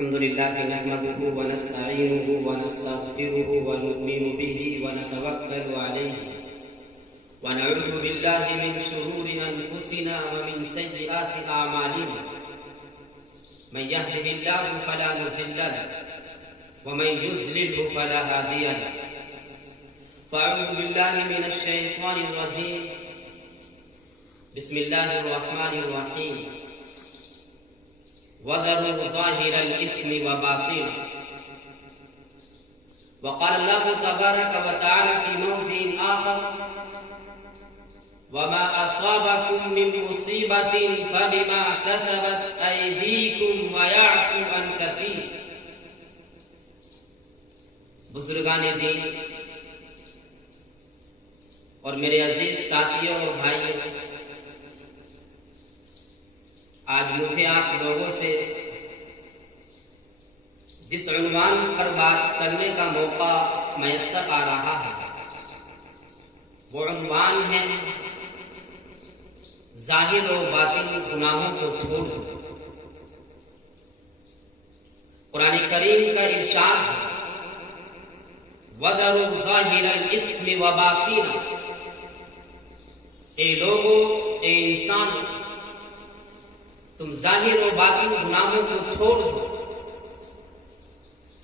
الحمد لله نحمده ونستعينه ونستغفره ونؤمن به ونتوكل عليه ونعوذ بالله من شرور أنفسنا ومن سيئات أعمالنا من يهده الله فلا مضل له ومن يضلل فلا هادي له فأعوذ بالله من الشيطان الرجيم بسم الله الرحمن الرحيم وذروا ظاهر الاسم وباطنه وقال الله تبارك وتعالى في موضع آخر وما أصابكم من مصيبة فبما كسبت أيديكم ويعفو عن كثير. بزرگان دین اور میرے عزیز ساتھیوں اور بھائیوں، آج مجھے آپ لوگوں سے جس عنوان پر بات کرنے کا موقع میسر آ رہا ہے وہ عنوان ہے ظاہر و باطن گناہوں کو چھوڑ دو. قرآن کریم کا ارشاد ہے وَذَرُوا ظَاهِرَ الْإِثْمِ وَبَاطِنَهُ. اے لوگو، اے انسان، تم ظاہر و باطن گناہوں کو چھوڑ دو.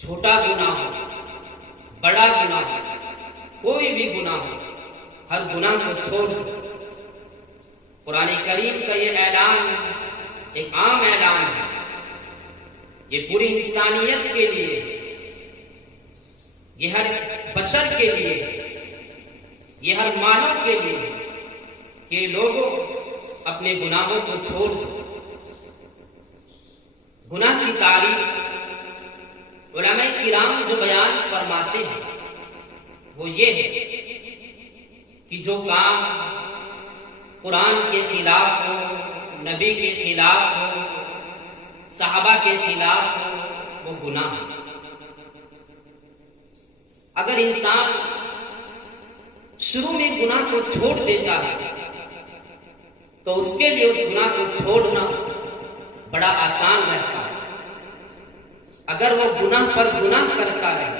چھوٹا گناہ ہو، بڑا گناہ ہو، کوئی بھی گناہ ہو، ہر گناہ کو چھوڑ دو. قرآن کریم کا یہ اعلان ایک عام اعلان ہے. یہ پوری انسانیت کے لیے، یہ ہر بشر کے لیے، یہ ہر مانو کے لیے کہ لوگوں اپنے گناہوں کو چھوڑ دو. گناہ کی تعریف علماء کرام جو بیان فرماتے ہیں وہ یہ ہے کہ جو کام قرآن کے خلاف ہو، نبی کے خلاف ہو، صحابہ کے خلاف ہو، وہ گناہ ہے. اگر انسان شروع میں گناہ کو چھوڑ دیتا ہے تو اس کے لیے اس گناہ کو چھوڑنا بڑا آسان رہتا ہے. اگر وہ گناہ پر گناہ کرتا رہے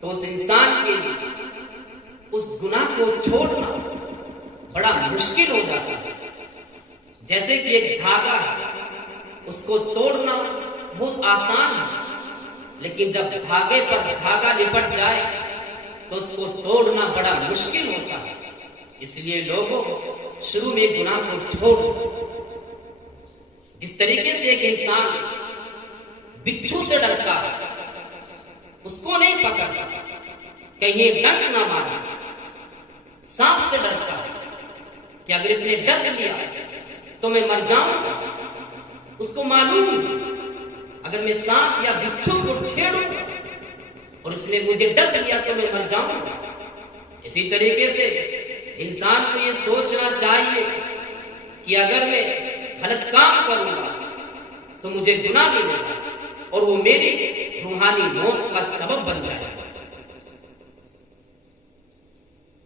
تو اس انسان کے لیے اس گناہ کو چھوڑنا بڑا مشکل ہو جاتا ہے. جیسے کہ ایک دھاگا ہے، اس کو توڑنا بہت آسان ہے، لیکن جب دھاگے پر دھاگا لپٹ جائے تو اس کو توڑنا بڑا مشکل ہوتا ہے. اس لیے لوگوں شروع میں گناہ کو چھوڑو. جس طریقے سے ایک انسان بچھو سے ڈرتا ہے، اس کو نہیں پکڑتا کہیں ڈنک نہ مارے. سانپ سے ڈرتا ہے کہ اگر اس نے ڈس لیا تو میں مر جاؤں گا. اس کو معلوم ہے اگر میں سانپ یا بچھو کو چھیڑوں اور اس نے مجھے ڈس لیا تو میں مر جاؤں گا. اسی طریقے سے انسان کو یہ سوچنا چاہیے کہ اگر میں غلط کام کروں گا تو مجھے گناہ ملے گا اور وہ میری روحانی موت کا سبب بن جائے گا.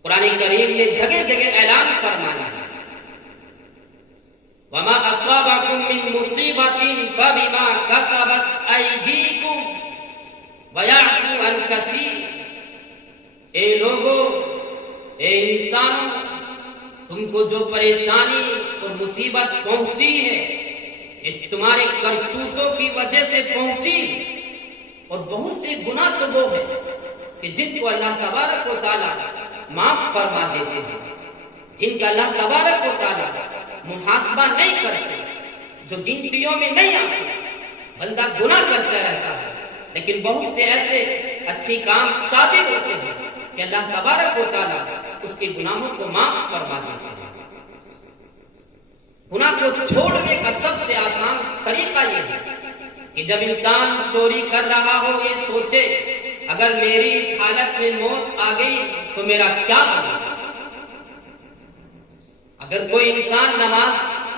قرآن کریم نے جگہ جگہ اعلان فرمایا ہے وَمَا أَصَابَكُم مِّن مُّصِيبَةٍ فَبِمَا كَسَبَتْ أَيْدِيكُمْ وَيَعْفُو عَن كَثِيرٍ. اے لوگوں، اے انسانوں، تم کو جو پریشانی اور مصیبت پہنچی ہے یہ تمہارے کرتوتوں کی وجہ سے پہنچی ہے. اور بہت سے گناہ تو وہ ہیں کہ جن کو اللہ تبارک و تعالی معاف فرما دیتے ہیں، جن کا اللہ تبارک و تعالی محاسبہ نہیں کرتے، جو گنتیوں میں نہیں آتے. بندہ گناہ کرتا رہتا ہے لیکن بہت سے ایسے اچھے کام صادر ہوتے ہیں کہ اللہ تبارک و تعالی اس کے گناہوں کو معاف فرما دیتے ہیں. گناہ کو چھوڑنے کا سب سے آسان طریقہ یہ ہے کہ جب انسان چوری کر رہا ہو یہ سوچے اگر میری اس حالت میں موت آ گئی تو میرا کیا بنے. اگر کوئی انسان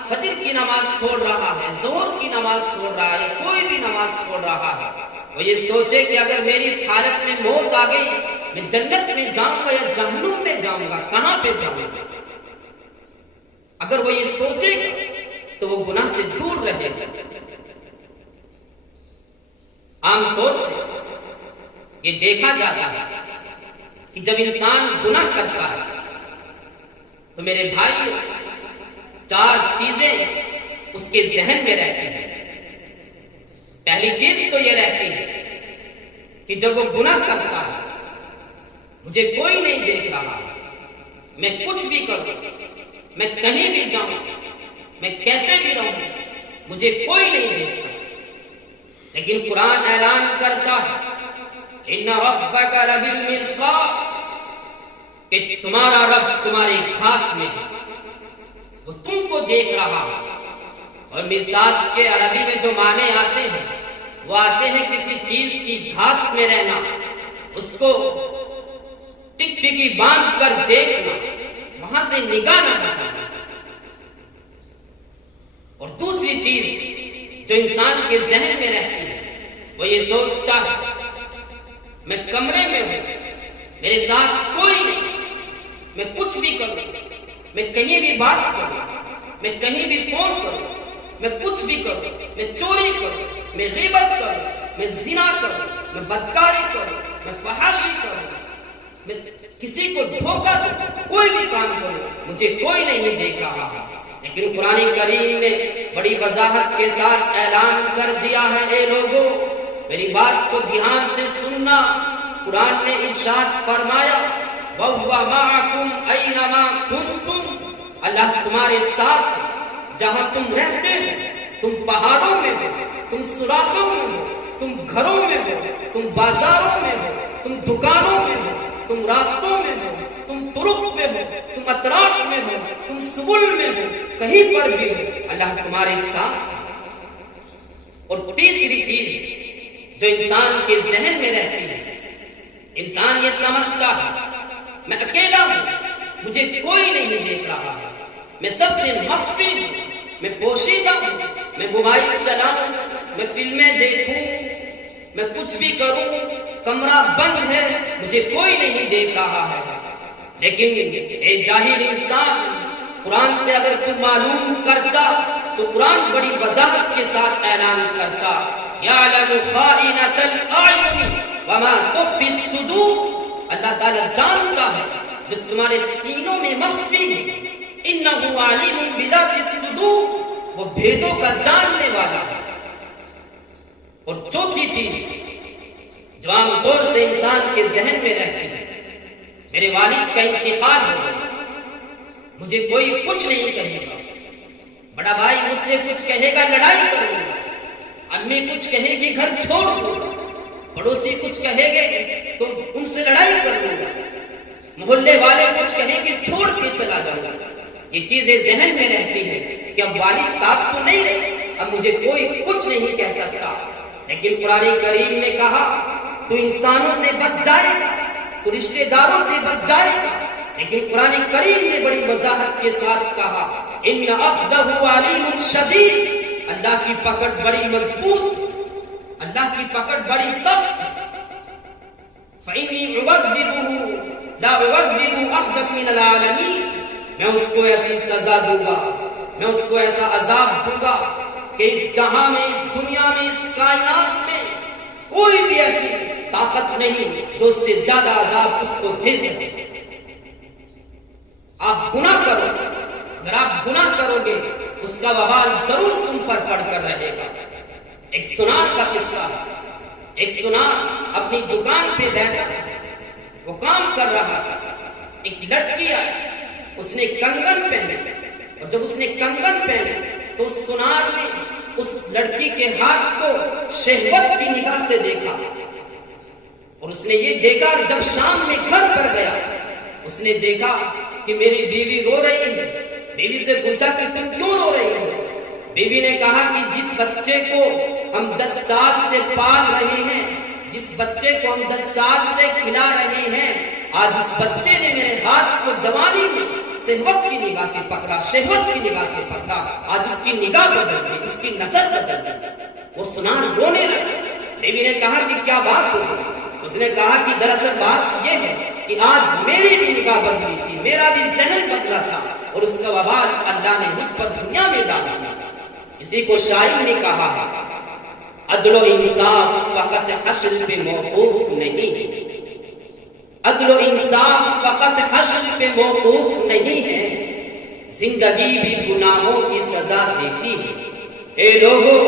فجر کی نماز چھوڑ رہا ہے، ظہر کی نماز چھوڑ رہا ہے، کوئی بھی نماز چھوڑ رہا ہے، وہ یہ سوچے کہ اگر میری اس حالت میں موت آ گئی میں جنت میں جاؤں گا یا جہنم میں جاؤں گا، کہاں پہ جاؤں گا. اگر وہ یہ سوچے گا تو وہ گناہ سے دور رہے گا. عام طور سے یہ دیکھا جاتا ہے کہ جب انسان گناہ کرتا ہے تو میرے بھائی 4 چیزیں اس کے ذہن میں رہتی ہیں۔ پہلی چیز تو یہ رہتی ہے کہ جب وہ گناہ کرتا ہے مجھے کوئی نہیں دیکھ رہا، میں کچھ بھی کروں، میں کہیں بھی جاؤں، میں کیسے بھی رہوں، مجھے کوئی نہیں دیکھتا۔ لیکن قرآن اعلان کرتا ہے ان ربک لبالمرصاد، کہ تمہارا رب تمہارے ہاتھ میں ہے، وہ تم کو دیکھ رہا ہے۔ اور مرصاد کے عربی میں جو معنی آتے ہیں وہ آتے ہیں کسی چیز کی دھات میں رہنا، اس کو ٹک ٹکی باندھ کر دیکھنا، وہاں سے نگاہ نہ ہٹانا۔ اور دوسری چیز جو انسان کے ذہن میں رہتی ہے وہ یہ سوچتا ہے میں کمرے میں ہوں، میرے ساتھ کوئی نہیں، میں کچھ بھی کروں، میں کہیں بھی بات کروں، میں کہیں بھی فون کروں، میں کچھ بھی کروں، میں چوری کروں، میں غیبت کروں، میں زنا کروں، میں بدکاری کروں، میں فحاشی کروں، میں کسی کو دھوکہ دوں، کوئی بھی کام کروں، مجھے کوئی نہیں دیکھ رہا ہے۔ لیکن قرآن کریم نے بڑی وضاحت کے ساتھ اعلان کر دیا ہے، اے لوگوں میری بات کو دھیان سے سننا۔ قرآن نے ارشاد فرمایا وَهُوَ مَعَكُمْ أَيْنَمَا كُنْتُمْ، اللہ تمہارے ساتھ جہاں تم رہتے ہو، تم پہاڑوں میں ہو، تم سوراخوں میں ہو، تم گھروں میں ہو، تم بازاروں میں ہو، تم دکانوں میں ہو، تم راستوں میں ہو، تم طرق میں ہو، تم اطراف میں ہو، تم سبل میں ہو، کہیں پر بھی ہو، اللہ تمہارے ساتھ۔ اور تیسری چیز جو انسان کے ذہن میں رہتی ہے، انسان یہ سمجھتا ہے میں اکیلا ہوں، مجھے کوئی نہیں دیکھ رہا ہے، میں سب سے مخفی ہوں، میں پوشیدہ ہوں، میں موبائل چلاؤں، میں فلمیں دیکھوں، میں کچھ بھی کروں، کمرہ بند ہے، مجھے کوئی نہیں دیکھ رہا ہے۔ لیکن اے جاہل انسان، قرآن سے اگر تم معلوم کرتا تو قرآن بڑی وضاحت کے ساتھ اعلان کرتا یعلم خائنۃ الاعین وما تخفی الصدور، اللہ تعالیٰ جانتا ہے جو تمہارے سینوں میں مخفی ہے، انہ علیم بذات الصدور، وہ بھیدوں کا جاننے والا ہے۔ اور چوتھی چیز جو عام طور سے انسان کے ذہن میں رہتی ہے، میرے والد کا انتقال ہو گیا، مجھے کوئی کچھ نہیں کہے گا، بڑا بھائی مجھ سے کچھ کہے گا لڑائی کروں گا، امی کچھ کہے گی گھر چھوڑ دوں گا، پڑوسی کچھ کہے گے تو ان سے لڑائی کر لوں گا، محلے والے کچھ کہیں گے چھوڑ کے چلا جاؤں گا۔ یہ چیزیں ذہن میں رہتی ہیں کہ اب والد صاحب تو نہیں رہے، اب مجھے کوئی کچھ نہیں کہہ سکتا۔ لیکن قرآن کریم نے کہا تو انسانوں سے بچ جائے گا، تو رشتہ داروں سے بچ جائے گا، لیکن قرآن کریم نے بڑی وضاحت کے ساتھ کہا ان اخذہ علیم شدید، اللہ کی پکڑ بڑی مضبوط، اللہ کی پکڑ بڑی سخت۔ فإني أعذبه لا أعذب أحدا من العالمين، میں اس کو ایسی سزا دوں گا، میں اس کو ایسا عذاب دوں گا کہ اس جہاں میں، اس دنیا میں، اس کائنات میں کوئی بھی ایسی طاقت نہیں جو اس سے زیادہ عذاب اس کو دے سکے۔ آپ گناہ کرو، اگر آپ گناہ کرو گے اس کا وبال ضرور تم پر پڑ کر رہے گا۔ ایک سنان کا قصہ ہے، ایک سنان اپنی دکان پہ بیٹھا تھا، وہ کام کر رہا تھا، ایک لڑکی آئی، اس نے کنگن پہنے، اور جب اس نے کنگن پہنے تو اس سنار نے اس لڑکی کے ہاتھ کو شہوت کی نگاہ سے دیکھا، اور اس نے یہ دیکھا کہ جب شام میں گھر پر گیا اس نے دیکھا کہ میری بیوی رو رہی ہے۔ بیوی سے پوچھا کہ تم کیوں رو رہی ہو؟ بیوی نے کہا کہ جس بچے کو ہم 10 سال سے پال رہے ہیں، جس بچے کو ہم 10 سال سے کھلا رہے ہیں، آج اس بچے نے میرے ہاتھ کو جوانی میں شہوت کی نگاہ سے پکڑا، شہوت کی نگاہ سے پکڑا، آج اس کی نگاہ بدل گئی، اس کی نظر بدل گئی۔ وہ سنان رونے لگا۔ بیوی نے کہا کہ کیا بات ہو گئی؟ اس نے کہا کہ دراصل بات یہ ہے کہ آج میری بھی نگاہ بدلی تھی، میرا بھی ذہن بدلا تھا، اور اس کا وبال اللہ نے مجھ پر دنیا میں ڈال دیا۔ اسی کو شاعر نے کہا ہے عدل و انصاف فقط حشر پہ موقوف نہیں، عدل و انصاف فقط حشر پہ موقوف نہیں ہے، زندگی بھی گناہوں کی سزا دیتی ہے۔ اے لوگوں،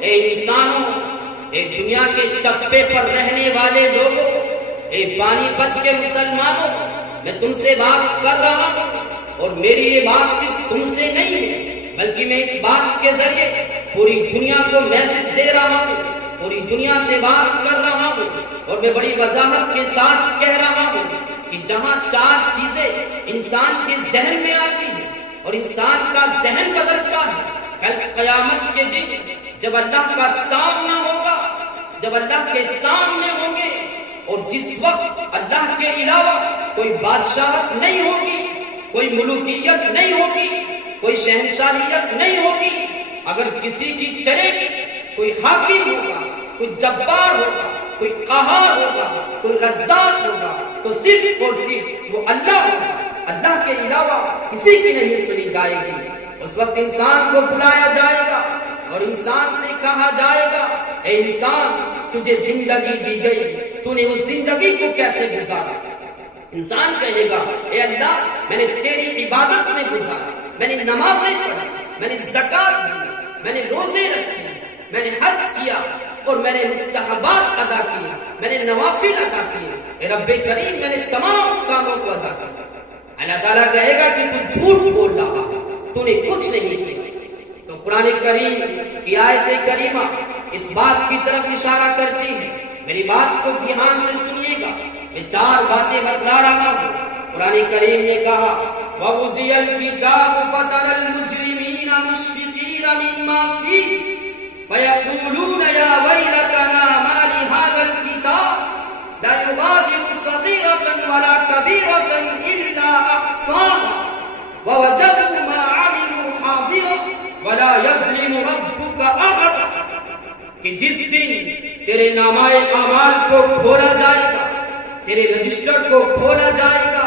اے انسانوں، اے دنیا کے چپے پر رہنے والے لوگوں، اے پانی پت کے مسلمانوں، میں تم سے بات کر رہا ہوں، اور میری یہ بات صرف تم سے نہیں ہے بلکہ میں اس بات کے ذریعے پوری دنیا کو میسج دے رہا ہوں، پوری دنیا سے بات کر رہا ہوں، اور میں بڑی وضاحت کے ساتھ کہہ رہا ہوں کہ جہاں چار چیزیں انسان کے ذہن میں آتی ہیں اور انسان کا ذہن بدلتا ہے، کل قیامت کے دن جب اللہ کا سامنا ہوگا، جب اللہ کے سامنے ہوں گے، اور جس وقت اللہ کے علاوہ کوئی بادشاہت نہیں ہوگی، کوئی ملوکیت نہیں ہوگی، کوئی شہنشاہیت نہیں ہوگی، اگر کسی کی چلے گی، کوئی حاکم ہوگا، کوئی جبار ہوگا، کوئی قہار ہوگا، کوئی رزاق ہوگا، تو صرف اور صرف وہ اللہ ہوگا، اللہ کے علاوہ کسی کی نہیں سنی جائے گی۔ اس وقت انسان کو بلایا جائے گا اور انسان سے کہا جائے گا، اے انسان، تجھے زندگی دی گئی، تو نے اس زندگی کو کیسے گزارا؟ انسان کہے گا، اے اللہ، میں نے تیری عبادت میں گزارا، میں نے نمازیں پڑھی، میں نے زکات دی، میں نے روزے رکھے، میں نے حج کیا، اور میں نے مستحبات ادا کیے، میں نے نوافل ادا کیے، اے رب کریم، میں نے تمام کاموں کو ادا کیا۔ اللہ تعالیٰ کہے گا کہ تو جھوٹ بول رہا ہے، تو نے کچھ نہیں کیا۔ تو قرآن کریم کی آیت کریمہ اس بات کی طرف اشارہ کرتی ہے، میری بات کو دھیان سے سنیے گا، میں چار باتیں بتلا رہا ہوں۔ قرآن کریم نے کہا، وَوُضِعَ الْكِتَابُ فَتَرَى الْمُجْرِمِينَ مُشْفِقِينَ مِمَّا فِيهِ فَيَقُولُونَ يَا وَيْلَتَنَا مَا لِهَذَا الْكِتَابِ لَا يُغَادِرُ صَغِيرَةً وَلَا كَبِيرَةً إِلَّا أَحْصَاهَا وَوَجَدُوا مَا عَمِلُوا حَاضِرًا وَلَا يَظْلِمُ رَبُّكَ أَحَدًا، کہ جس دن تیرے نامۂ اعمال کو کھولا جائے گا، تیرے رجسٹر کو کھولا جائے گا،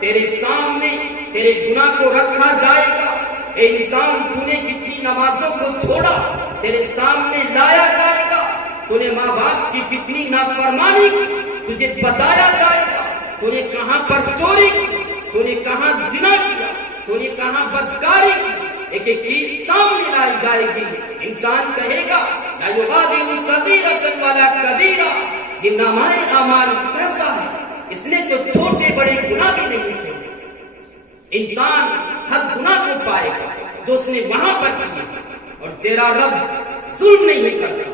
تیرے سامنے تیرے گناہ کو رکھا جائے گا، اے انسان، تو نے کتنی نمازوں کو چھوڑا، تیرے سامنے لایا جائے گا، تو نے ماں باپ کی کتنی نافرمانی کی، تجھے بتایا جائے گا، تو نے کہاں پر چوری کی، تو نے کہاں زنا کیا، تو نے کہاں بدکاری کی، ایک ایک چیز سامنے لائی جائے گی۔ انسان کہے گا، لا یغادر صغیرۃ ولا کبیرہ، یہ نامۂ اعمال کیسا ہے، اس نے تو چھوٹے بڑے گناہ بھی نہیں چھوڑے۔ انسان ہر گناہ کو پائے گا جو اس نے وہاں پر کیے، اور تیرا رب ظلم نہیں کرتا،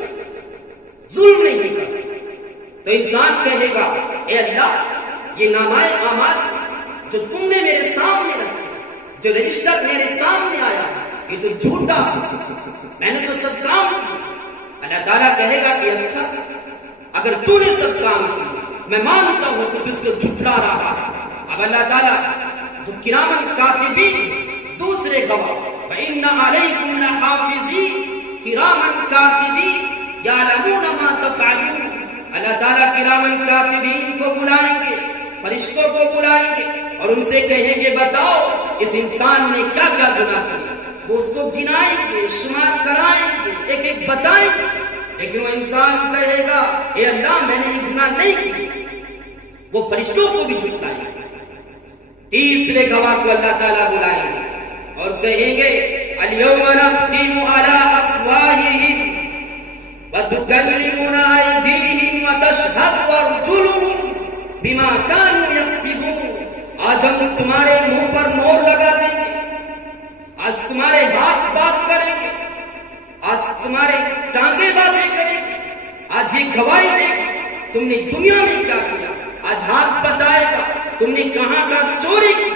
ظلم نہیں کرتا۔ تو انسان کہے گا، اے اللہ، یہ نامۂ اعمال جو تم نے میرے سامنے رکھا، جو رجسٹر میرے سامنے آیا، یہ تو جھوٹا ہے، میں نے تو سب کام کیا۔ اللہ تعالیٰ کہے گا کہ اچھا، اگر تو نے سب کام کیا، میں مانتا ہوں کہ تجھ کو جھٹلا رہا ہے۔ اب اللہ تعالیٰ جو کرامن کاتبین، دوسرے گواہ، وَإِنَّ عَلَيْكُمْ لَحَافِظِينَ کِرَامًا کاتبین یعلمون ما تفعلون، اللہ تعالیٰ کرامن کاتبین کو بلائیں گے، فرشتوں کو بلائیں گے، اور ان سے کہیں گے، بتاؤ اس انسان نے کیا کیا گناہ کیا۔ وہ اس کو گنائیں گے، شمار کرائیں گے، ایک ایک بتائیں گے، لیکن وہ انسان کہے گا، اے اللہ، میں نے یہ گناہ نہیں کی۔ وہ فرشتوں کو بھی جھٹلائیں گے۔ تیسرے گواہ کو اللہ تعالیٰ بلائیں گے اور کہیں گے، اليوم نختم على افواہہم وتکلمنا ایدیہم وتشہد ارجلہم بما كانوا یکسبون، آج ہم تمہارے منہ پر مہر لگا دیں گے، آج تمہارے ہاتھ بات کریں گے، آج تمہارے ٹانگیں باتیں کریں گے، آج یہ گواہی دے گی تم نے دنیا میں کیا کیا، آج ہاتھ بتائے گا تم نے کہاں کہاں چوری کی،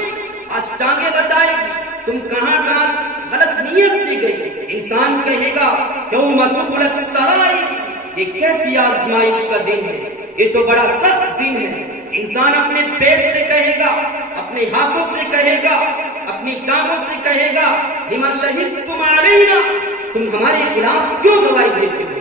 آج ٹانگیں بتائے گی تم کہاں کہاں غلط نیت سے گئی۔ انسان کہے گا، یوم تبلی السرائر، یہ کیسی آزمائش کا دن ہے، یہ تو بڑا سخت دن ہے۔ انسان اپنے پیٹ سے کہے گا، اپنے ہاتھوں سے کہے گا، اپنی ٹانگوں سے کہے گا، لما شہدتم علینا، تم ہمارے خلاف کیوں گواہی دیتے ہو؟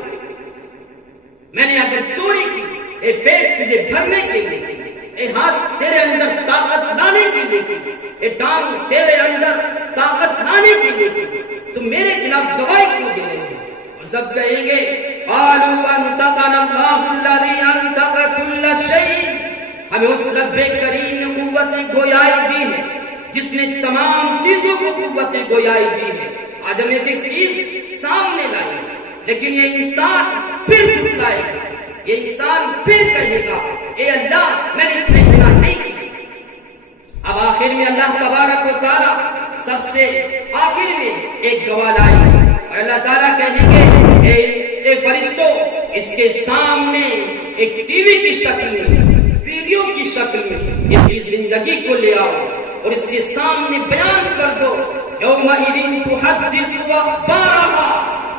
میں نے اگر چوری کی، اے پیٹ تجھے بھرنے کے لیے کی، اے ہاتھ تیرے اندر طاقت لانے کے لیے کی، اے ٹانگ تیرے اندر طاقت لانے کے لیے کی، تم میرے خلاف گواہی کیوں دے رہے ہو؟ اور سب کہیں گے، قالوا انطقنا الله الذي انطق كل شيء. ہمیں اس رب کریم نے قوت گویائی دی ہے جس نے تمام چیزوں کو قوت گویائی دی ہے. آج ہم ایک ایک چیز سامنے لائیں لیکن یہ انسان پھر جھٹلائے گا, یہ انسان پھر کہے گا اے اللہ میں نے اتنے گناہ نہیں کیے. اب آخر میں اللہ تبارک و تعالی سب سے آخر میں ایک گواہ لائے اور اللہ تعالیٰ کہیں گے اے فرشتوں اس کے سامنے ایک ٹی وی کی شکل میں, ویڈیو کی شکل میں اس کی زندگی کو لے آؤ اور اس کے سامنے بیان کر دو. یومئذ تحدث اخبارہا,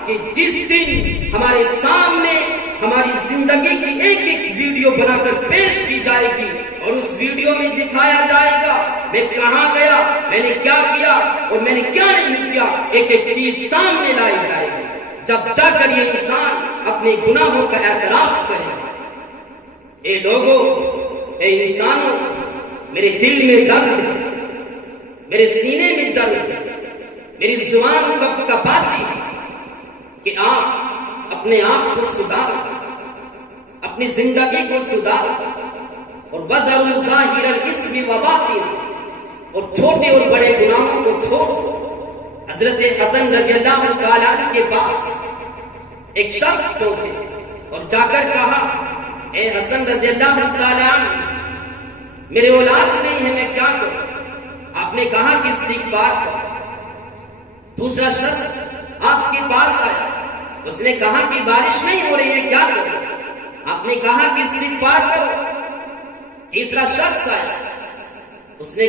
کہ جس دن ہمارے سامنے ہماری زندگی کی ایک ایک ویڈیو بنا کر پیش کی جائے گی اور اس ویڈیو میں دکھایا جائے گا میں کہاں گیا, میں نے کیا کیا اور میں نے کیا نہیں کیا. ایک ایک چیز سامنے لائی جائے گی جب جا کر یہ انسان اپنے گناہوں کا اعتراف کرے گا. اے لوگوں, اے انسانوں, میرے دل میں درد ہے, میرے سینے میں درد ہے, میری زبان کب کپاتی ہے کہ آپ اپنے آپ کو سدھار, اپنی زندگی کو سدھار اور وَذَرُوا ظَاهِرَ الْإِثْمِ وَبَاطِنَهُ, اور چھوٹے اور بڑے گناہوں کو چھوڑ. حضرت حسن رضی اللہ تعالیٰ عنہ کے پاس ایک شخص پہنچے اور جا کر کہا اے حسن رضی اللہ تعالیٰ عنہ میرے اولاد نہیں ہے میں کیا کروں. آپ نے کہا کہ استغفار کرو. دوسرا شخص آپ کے پاس آیا, اس نے کہا کہ بارش نہیں ہو رہی ہے کیا کرو. آپ نے کہا کہ استغفار کرو. تیسرا شخص آیا, اس نے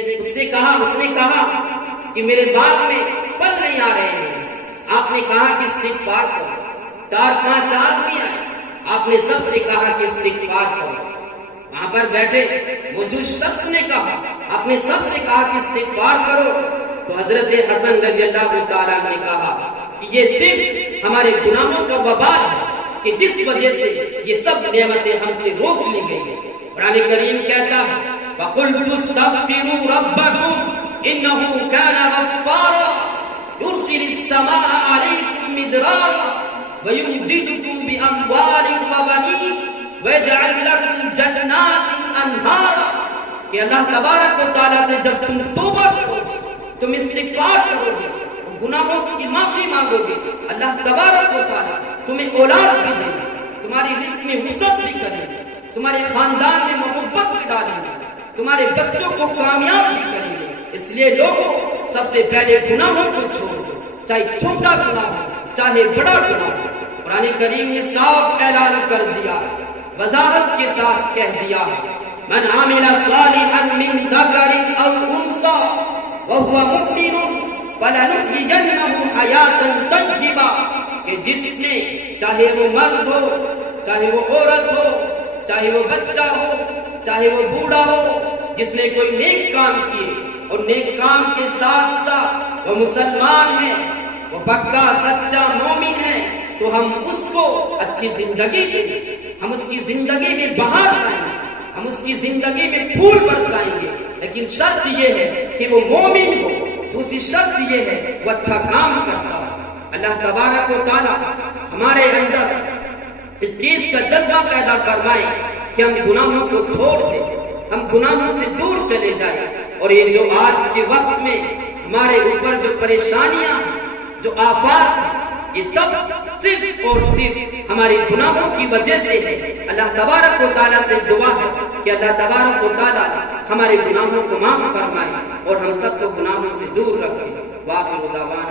کہا کہ میرے باغ میں پھل نہیں آ رہے ہیں. آپ نے کہا کہ استغفار کرو. 4-5 آدمی آئے, آپ نے سب سے کہا کہ استغفار کرو. وہاں پر بیٹھے موجود شخص نے کہا, آپ نے سب سے کہا کہ استغفار کرو. تو حضرت حسن رضی اللہ تعالیٰ نے کہا کہ یہ صرف ہمارے گناہوں کا وبال ہے کہ جس وجہ سے یہ سب نعمتیں ہم سے روک لی گئی ہیں. قرآن کریم کہتا ہے فَقُلْتُ اسْتَغْفِرُوا رَبَّكُمْ إِنَّهُ كَانَ غَفَّارًا يُرْسِلِ السَّمَاءَ عَلَيْكُمْ مِدْرَارًا وَيُمْدِدْكُمْ بِأَمْوَالٍ وَبَنِينَ وَيَجْعَلْ لَكُمْ جَنَّاتٍ أَنْهَارًا. کہ اللہ تبارک و تعالیٰ سے جب تم توبہ کرو گے, تم استغفار کرو گے, گناہوں کی معافی مانگو گے, اللہ تبارک و تعالیٰ تمہیں اولاد بھی دیں گے, تمہاری رزق میں وسعت بھی کریں گے, تمہارے خاندان میں محبت بھی ڈالیں گے, تمہارے بچوں کو کامیاب بھی کریں گے. اس لیے لوگوں سب سے پہلے گناہوں کو چھوڑ دو, چاہے چھوٹا گناہ ہو چاہے بڑا گناہ ہو. قرآن کریم نے صاف اعلان کر دیا, وضاحت کے ساتھ کہہ دیا ہے من عمل صالحا من ذکر او انثى وهو مؤمن فلنحيينه حیاتا طیبہ. کہ جس نے چاہے وہ مرد ہو چاہے وہ عورت ہو چاہے وہ بچہ ہو چاہے وہ بوڑھا ہو, جس نے کوئی نیک کام کیے اور نیک کام کے ساتھ ساتھ وہ مسلمان ہے, وہ پکا سچا مومن ہے, تو ہم اس کو اچھی زندگی دیں گے, ہم اس کی زندگی میں بہار لائیں گے, ہم اس کی زندگی میں پھول برسائیں گے. لیکن شرط یہ ہے کہ وہ مومن ہو. دوسری شرط یہ ہے وہ اچھا کام کرتا ہو. اللہ تبارک و تعالی ہمارے اندر اس چیز کا جذبہ پیدا فرمائے کہ ہم گناہوں کو چھوڑ دیں, ہم گناہوں سے دور چلے جائیں. اور یہ جو آج کے وقت میں ہمارے اوپر جو پریشانیاں جو آفات ہیں, یہ سب صرف اور صرف ہماری گناہوں کی وجہ سے ہے. اللہ تبارک و تعالیٰ سے دعا ہے کہ اللہ تبارک و تعالیٰ ہمارے گناہوں کو معاف فرمائے اور ہم سب کو گناہوں سے دور رکھے. وآخر دعوانا